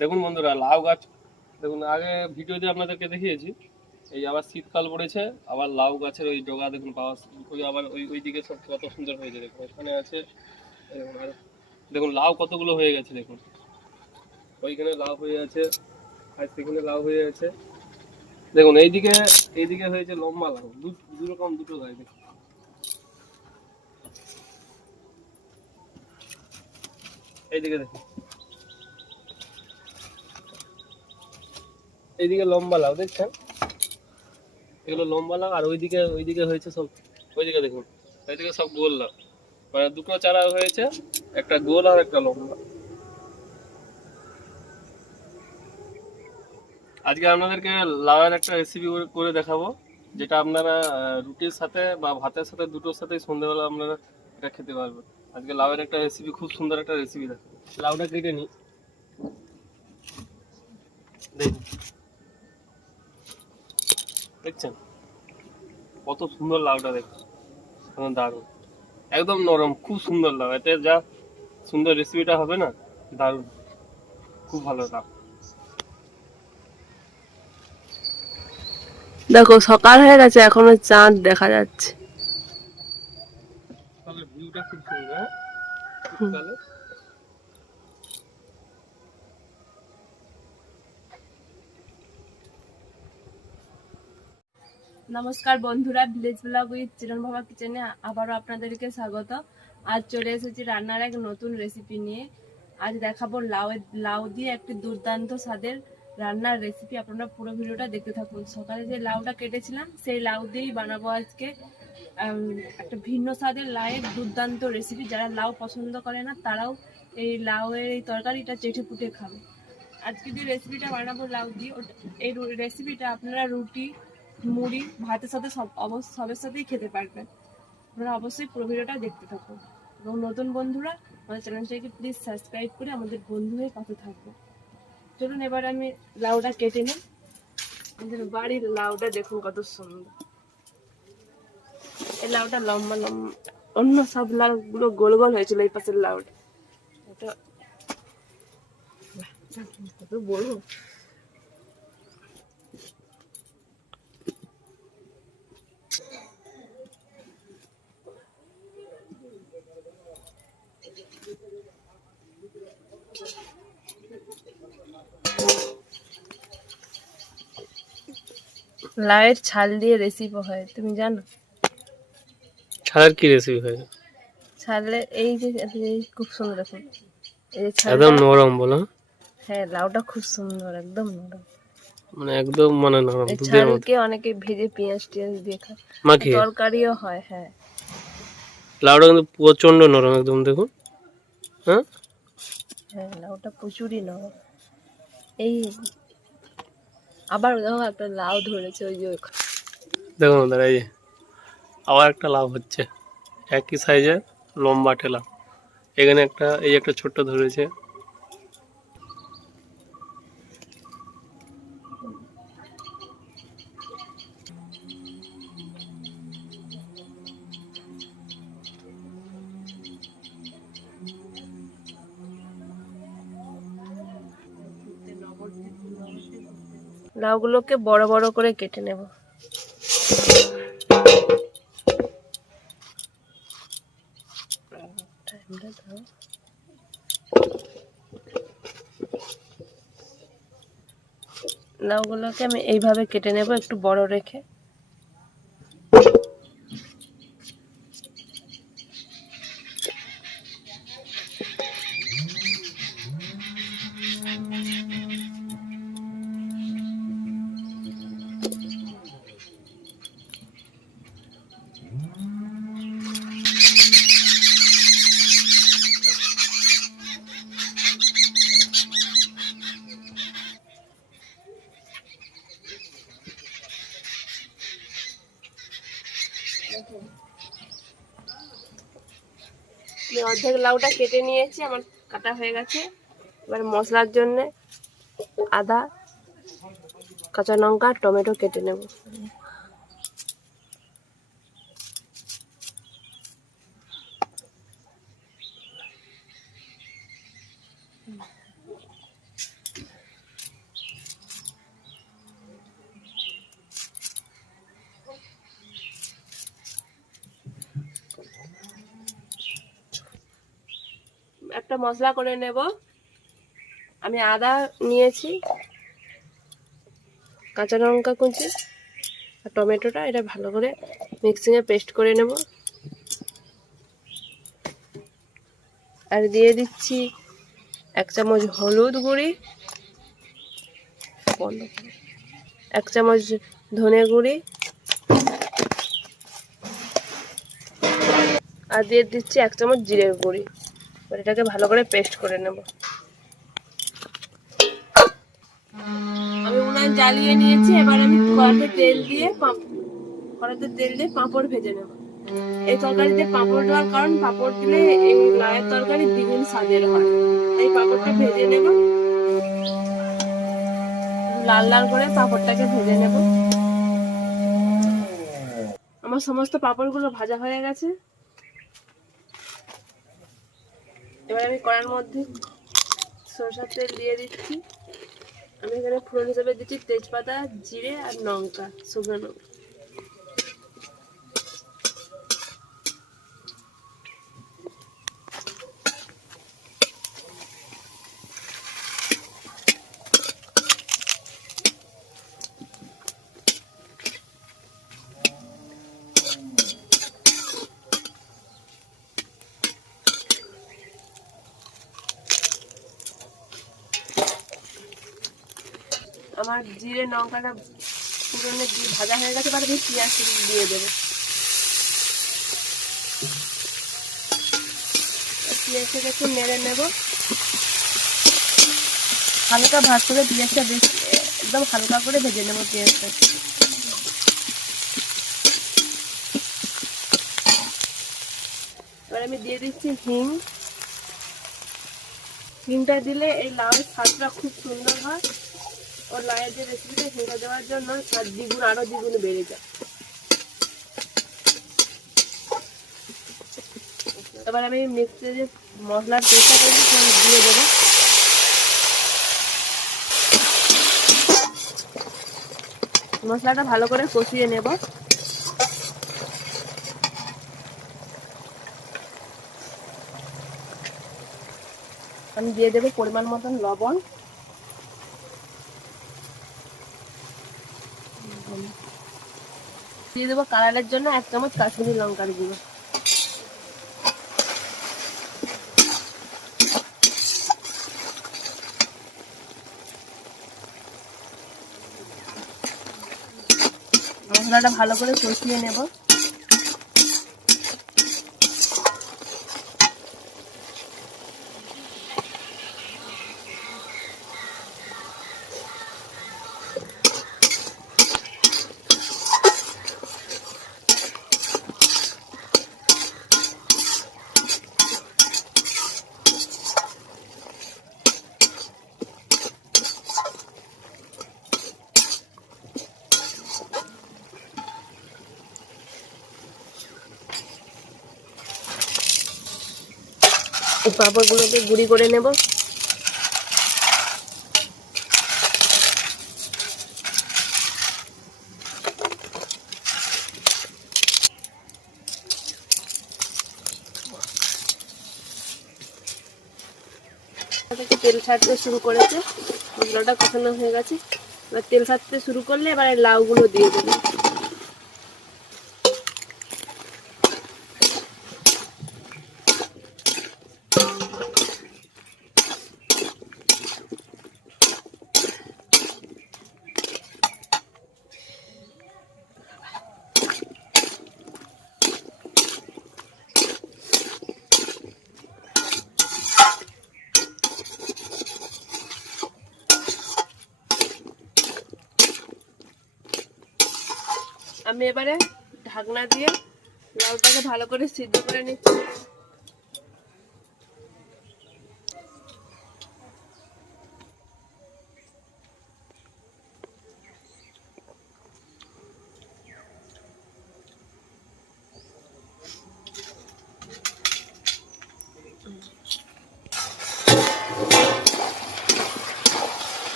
দেখুন বন্ধুরা, লাউ গাছ। দেখুন, আগে ভিডিওতে আপনাদেরকে দেখিয়েছি। এই আবার শীতকাল পড়েছে, আবার লাউ গাছের ওই ডগা দেখুন পাওয়া ওই আবার ওই ওই দিকে সব কত সুন্দর হয়েছে দেখুন। ওখানে আছে, দেখুন লাউ কতগুলো হয়ে গেছে দেখুন। ওইখানে লাউ হয়ে আছে, আর সেখানে লাউ হয়ে আছে। দেখুন, এইদিকে এইদিকে হয়েছে লম্বা লাউ। দু রকম দুটো গাছ দেখুন। এইদিকে দেখুন। এইদিকে লম্বা লাউ দেখছেন? এগুলো লম্বা লাউ আর ওইদিকে ওইদিকে হয়েছে সব ওইদিকে দেখুন ওইদিকে সব গোল লাউ। মানে দুটো চারা হয়েছে একটা গোল আর একটা লম্বা। আজকে আপনাদেরকে লাউয়ের একটা রেসিপি করে দেখাবো যেটা আপনারা রুটির সাথে বা ভাতের সাথে দুটোর সাথে সন্ধ্যেবেলা আপনারা এটা খেতে পারবেন। আজকে লাউয়ের একটা রেসিপি খুব সুন্দর একটা রেসিপি দেখাবো। লাউটা কেটে নিই। দেখুন। দেখছেন? কত সুন্দর লাউটা দেখুন একদম দারুণ। একদম নরম খুব সুন্দর লাউ। এতে যা সুন্দর রেসিপিটা হবে না দারুণ। খুব ভালো লাউ। দেখো সকাল হয়ে গেছে এখনও চাঁদ দেখা যাচ্ছে। তাহলে ভিউটা খুব সুন্দর নমস্কার বন্ধুরা ভিলেজ ব্লগ উইথ চিরন কিচেনে আবারও আপনাদেরকে স্বাগত। আজ চলে এসেছি রান্নার এক নতুন রেসিপি নিয়ে। আজ দেখাবো লাউ লাউ দিয়ে একটি দুর্দান্ত স্বাদের রান্নার রেসিপি আপনারা পুরো ভিডিওটা দেখতে থাকুন। সকালে যে লাউটা কেটেছিলাম, সেই লাউ দিয়েই বানাবো আজকে। একটা ভিন্ন স্বাদের লাউয়ের দুর্দান্ত রেসিপি যারা লাউ পছন্দ করে না, তারাও এই লাউয়ের এই তরকারিটা চেটে পুটে খাবে। আজকে যে রেসিপিটা বানাবো লাউ দিয়ে এই রেসিপিটা আপনারা রুটি মুড়ি, ভাতের সাথে সব সবের সাথেই খেতে পারবেন। আপনারা অবশ্যই পুরো ভিডিওটা দেখতে থাকুন। এবং নতুন বন্ধুরা, আমাদের চ্যানেলটাকে প্লিজ সাবস্ক্রাইব করে আমাদের বন্ধু হয়ে পাশে থাকবে চলুন, এবার আমি লাউটা কেটে নিই। আমাদের বাড়ির লাউটা দেখুন কত সুন্দর। এই লাউটা লম্বা লম্বা। অন্য সব লাউগুলো গোল গোল হয়েছিল এই পাশের লাউটা। এটা কত লাউয়ের ছাল দিয়ে রেসিপি হয় তুমি জানো? ছাড়ার কি রেসিপি হয়? ছালে এই যে খুব সুন্দর যে একদম নরম বলো। হ্যাঁ লাউটা খুব সুন্দর একদম নরম। মানে একদম মানে নরম দুধের মতো। ছালকে অনেকে ভেজে পেঁয়াজ টিয়াজ দিয়ে খায়। মাখিয়ে? তরকারিও হয় হ্যাঁ। লাউটা কিন্তু প্রচণ্ড নরম একদম দেখুন। হ্যাঁ? হ্যাঁ লাউটা প্রচুরই নরম। এই আবার দেখো একটা লাউ ধরেছে, ওই যে। দেখুন দাদা এই আবার একটা লাভ হচ্ছে। একই সাইজের লম্বা ঠেলা। এখানে একটা, এই একটা ছোট্ট ধরেছে। লাউগুলোকে বড় বড় করে কেটে নেব। লাউগুলোকে আমি এইভাবে কেটে নেব একটু বড় রেখে অর্ধেক লাউটা কেটে নিয়েছি, আমার কাটা হয়ে গেছে। এবার মশলার জন্যে আদা, কাঁচা লঙ্কা টমেটো কেটে নেব। একটা মশলা করে নেব। আমি আদা নিয়েছি, কাঁচা লঙ্কা কুচি আর টমেটোটা, এটা ভালো করে মিক্সিংয়ে পেস্ট করে নেব। আর দিয়ে দিচ্ছি এক চামচ হলুদ গুঁড়ি এক চামচ ধনে গুঁড়ি। আর দিয়ে দিচ্ছি এক চামচ জিরের গুঁড়ি। এবার এটাকে ভালো করে পেস্ট করে নেব। আমি উনান জ্বালিয়ে নিয়েছি, এবার আমি কড়াতে তেল দিয়ে কড়াতে তেল দিয়ে পাঁপড় ভেজে নেব। এই তরকারিতে পাঁপড় দেওয়ার কারণ, পাঁপড় দিলে এই লায়ের তরকারি দ্বিগুণ স্বাদের হয়। তাই পাঁপড়টা ভেজে নেব। লাল লাল করে পাঁপড়টাকে ভেজে নেব। আমার সমস্ত পাঁপড়গুলো ভাজা হয়ে গেছে। এবার আমি কড়ার মধ্যে সরষার তেল দিয়ে দিচ্ছি। আমি এখানে ফোড়ন হিসাবে দিচ্ছি তেজপাতা, জিরে আর লঙ্কা, শুকনো লঙ্কা। আমার জিরে লঙ্কাটা পুরনো দিয়ে ভাজা হয়ে গেছে আমি পেঁয়াজ দিয়ে দেবো। পেঁয়াজটাকে একটু নেড়ে নেব। হালকা ভাজ করে পেঁয়াজটা বেশ, একদম হালকা করে ভেজে নেব পেঁয়াজটা। এবার আমি দিয়ে দিচ্ছি হিং। হিংটা দিলে এই লাউয়ের স্বাদটা খুব সুন্দর হয়। ওর লাউয়ের যে রেসিপিটা হিংটা দেওয়ার জন্য স্বাদ দ্বিগুণ, আরও দ্বিগুণ বেড়ে যায়। এবার আমি যে মশলার পেস্টটা করেছি সেটা দিয়ে দেবো। মশলাটা ভালো করে কষিয়ে নেব। আমি দিয়ে দেবো পরিমাণ মতন লবণ। দিয়ে দেবো কালারের জন্য এক চামচ কাশ্মীরি লঙ্কার গুঁড়ো। মশলাটা ভালো করে কষিয়ে নেব। পাঁপড়গুলোকে গুঁড়ি করে নেব। তেল ছাড়তে শুরু করেছে। মশলাটা কষানো হয়ে গেছে। এবার তেল ছাড়তে শুরু করলে এবার লাউগুলো দিয়ে দেবো। আমি এবারে ঢাকনা দিয়ে লাউটাকে ভালো করে সিদ্ধ করে নিচ্ছি।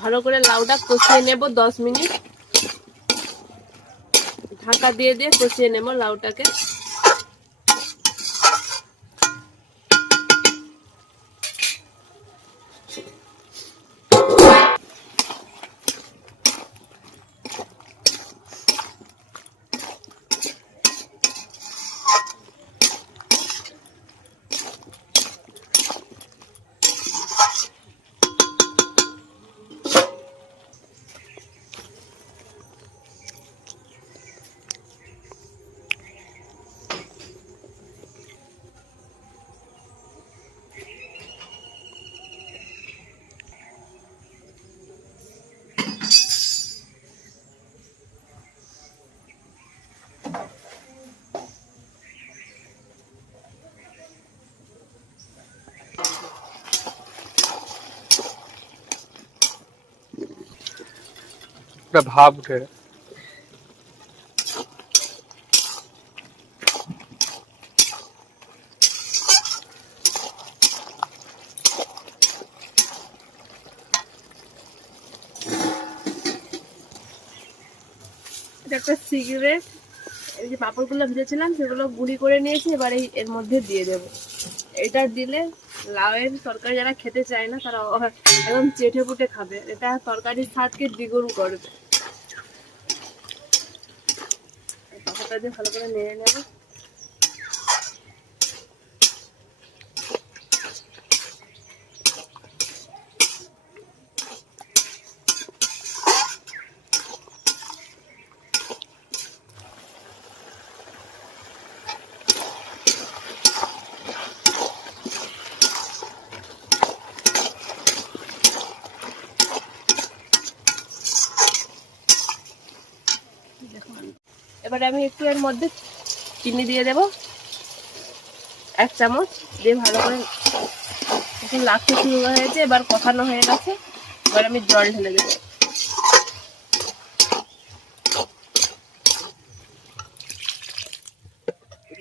ভালো করে লাউটা কষিয়ে নেব দশ মিনিট। ঢাকা দিয়ে দিয়ে কষিয়ে নেব লাউটাকে। একটা ভাব উঠে একটা সিগারেট এই যে পাঁপড়গুলো ভেজেছিলাম, সেগুলো গুঁড়ি করে নিয়েছি, এবার এর মধ্যে দিয়ে দেবো। এটা দিলে লাউয়ের তরকারি যারা খেতে চায় না, তারা একদম চেটে পুটে খাবে। এটা তরকারির স্বাদকে দ্বিগুণ করবে। পাঁপড়টা দিয়ে ভালো করে নেড়ে নেব দেখুন। এবারে আমি একটু এর মধ্যে চিনি দিয়ে দেব। এক চামচ দিয়ে ভালো করে এখন লাগতে শুরু হয়েছে, এবার কষানো হয়ে গেছে। এবার আমি জল ঢেলে দেবো।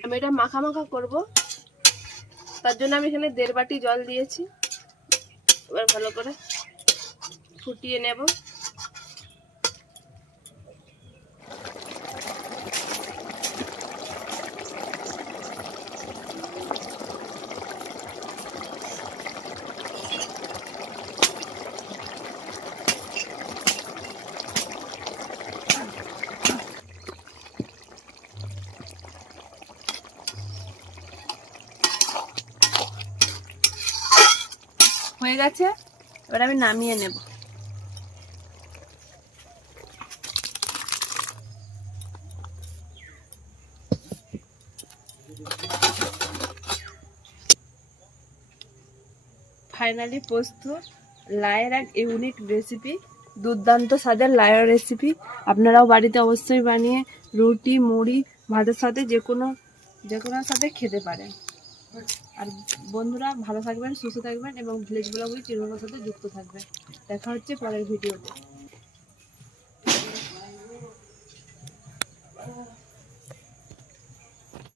আমি এটা মাখা মাখা করব। তার জন্য আমি এখানে দেড় বাটি জল দিয়েছি। এবার ভালো করে ফুটিয়ে নেব। হয়ে গেছে, এবার আমি নামিয়ে নেব। ফাইনালি পোস্ত, লায়ের এক ইউনিক রেসিপি দুর্দান্ত স্বাদের লায়ের রেসিপি আপনারাও বাড়িতে অবশ্যই বানিয়ে রুটি, মুড়ি, ভাতের সাথে যে কোনো, যে কোনোর সাথে খেতে পারেন। আর বন্ধুরা, ভালো থাকবেন, সুস্থ থাকবেন এবং ভিলেজ ব্লগুলি চিরকাল সাথে যুক্ত থাকবেন। দেখা হচ্ছে পরের ভিডিওতে